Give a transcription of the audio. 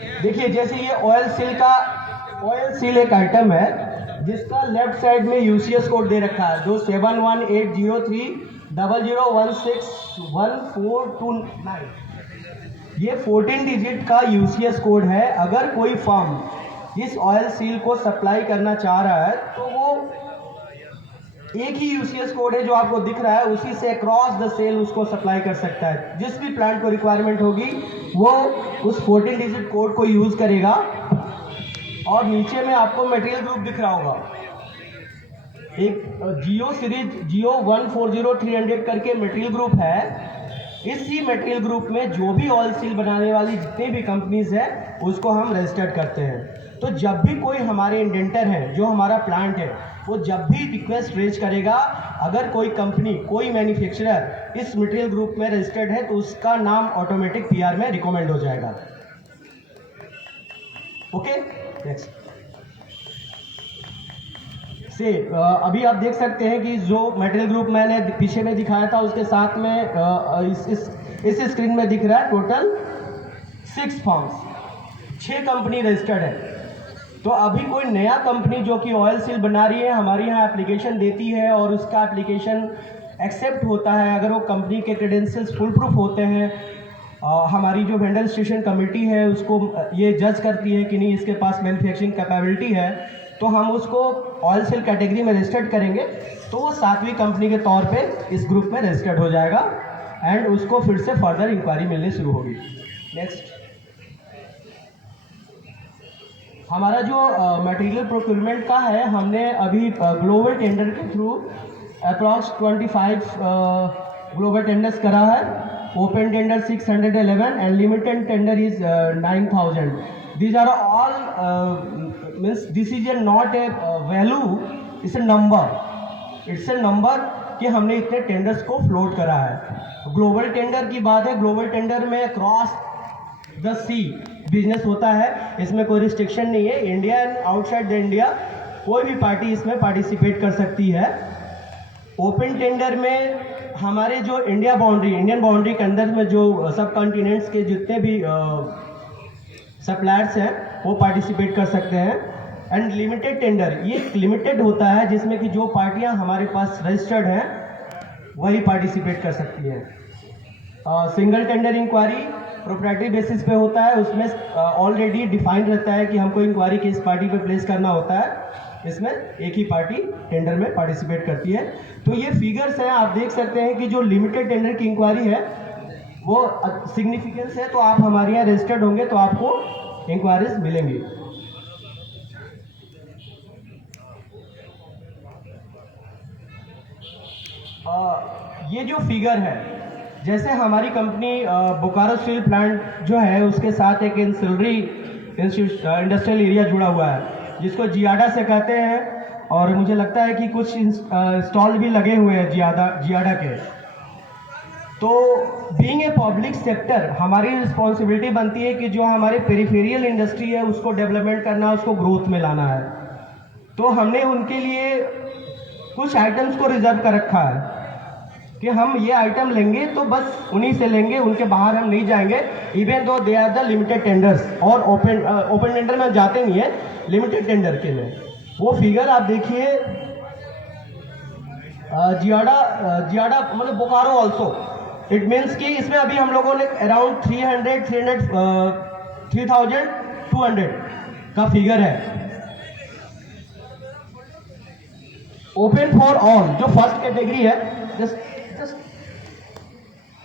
देखिए जैसे ये ऑयल सील एक आइटम है जिसका लेफ्ट साइड में यूसीएस कोड दे रखा है जो 718030016142 ये 14 डिजिट का यूसीएस कोड है। अगर कोई फर्म इस ऑयल सील को सप्लाई करना चाह रहा है तो वो एक ही यूसीएस कोड है जो आपको दिख रहा है, उसी से अक्रॉस द सेल उसको सप्लाई कर सकता है। जिस भी प्लांट को रिक्वायरमेंट होगी वो उस 14 डिजिट कोड को यूज करेगा। और नीचे में आपको मटेरियल ग्रुप दिख रहा होगा, एक जियो सीरीज जियो 140300 करके मटेरियल ग्रुप है। इसी मटेरियल ग्रुप में जो भी ऑयल सील बनाने वाली जितनी भी कंपनीज है उसको हम रजिस्टर्ड करते हैं। तो जब भी कोई हमारे इंडेंटर है जो हमारा प्लांट है वो जब भी रिक्वेस्ट रेज करेगा, अगर कोई कंपनी कोई मैन्युफैक्चरर इस मटेरियल ग्रुप में रजिस्टर्ड है तो उसका नाम ऑटोमेटिक पीआर में रिकमेंड हो जाएगा। ओके नेक्स्ट से अभी आप देख सकते हैं कि जो मटेरियल ग्रुप मैंने पीछे में दिखाया था उसके साथ में इस स्क्रीन में दिख रहा है टोटल 6 फर्म्स, 6 कंपनी रजिस्टर्ड है। तो अभी कोई नया कंपनी जो कि ऑयल सील बना रही है हमारे यहाँ एप्लीकेशन देती है और उसका एप्लीकेशन एक्सेप्ट होता है अगर वो कंपनी के क्रेडेंशियल्स फुल प्रूफ होते हैं। हमारी जो वेंडर रजिस्ट्रेशन कमेटी है उसको ये जज करती है कि नहीं इसके पास मैन्युफैक्चरिंग कैपेबिलिटी है, तो हम उसको ऑयल सील कैटेगरी में रजिस्टर्ड करेंगे तो वो 7वीं कंपनी के तौर पे इस ग्रुप में रजिस्टर्ड हो जाएगा एंड उसको फिर से फर्दर इंक्वायरी मिलनी शुरू होगी। नेक्स्ट हमारा जो मटेरियल प्रोक्योरमेंट का है, हमने अभी ग्लोबल टेंडर के थ्रू अप्रॉक्स 25 ग्लोबल टेंडर्स करा है। Open tender 611 and limited tender is 9000। These are all means this is not a value, it's a number, it's a number कि हमने इतने टेंडर्स को फ्लोट करा है। ग्लोबल टेंडर की बात है, ग्लोबल टेंडर में क्रॉस द सी बिजनेस होता है, इसमें कोई रिस्ट्रिक्शन नहीं है। India and outside the India कोई भी पार्टी इसमें पार्टिसिपेट कर सकती है। ओपन टेंडर में हमारे जो इंडियन बाउंड्री के अंदर में जो सब कॉन्टिनेंट्स के जितने भी सप्लायर्स हैं वो पार्टिसिपेट कर सकते हैं। एंड लिमिटेड टेंडर ये लिमिटेड होता है जिसमें कि जो पार्टियां हमारे पास रजिस्टर्ड हैं वही पार्टिसिपेट कर सकती हैं। Single tender inquiry proprietary basis पे होता है, उसमें ऑलरेडी डिफाइन रहता है कि हमको इंक्वायरी किस पार्टी पे प्लेस करना होता है, इसमें एक ही पार्टी टेंडर में पार्टिसिपेट करती है। तो ये फिगर्स हैं, आप देख सकते हैं कि जो लिमिटेड टेंडर की इंक्वायरी है वो सिग्निफिकेंस है, तो आप हमारे यहाँ रजिस्टर्ड होंगे तो आपको इंक्वायरीज मिलेंगी। ये जो फिगर है, जैसे हमारी कंपनी बोकारो स्टील प्लांट जो है उसके साथ एक इंसुलरी इंडस्ट्रियल एरिया जुड़ा हुआ है जिसको जियाडा से कहते हैं, और मुझे लगता है कि कुछ स्टॉल भी लगे हुए हैं जियाडा के। तो बीइंग ए पब्लिक सेक्टर हमारी रिस्पॉन्सिबिलिटी बनती है कि जो हमारे पेरिफेरियल इंडस्ट्री है उसको डेवलपमेंट करना, उसको ग्रोथ में लाना है। तो हमने उनके लिए कुछ आइटम्स को रिजर्व कर रखा है कि हम ये आइटम लेंगे तो बस उन्हीं से लेंगे, उनके बाहर हम नहीं जाएंगे। Even though they are the limited tenders, और ओपन टेंडर में जाते नहीं है, लिमिटेड टेंडर के में। वो फिगर आप देखिए, जियाडा मतलब बोकारो ऑल्सो, इट मीन्स कि इसमें अभी हम लोगों ने अराउंड 3200 का फिगर है। ओपन फॉर ऑल जो फर्स्ट कैटेगरी है, जस्ट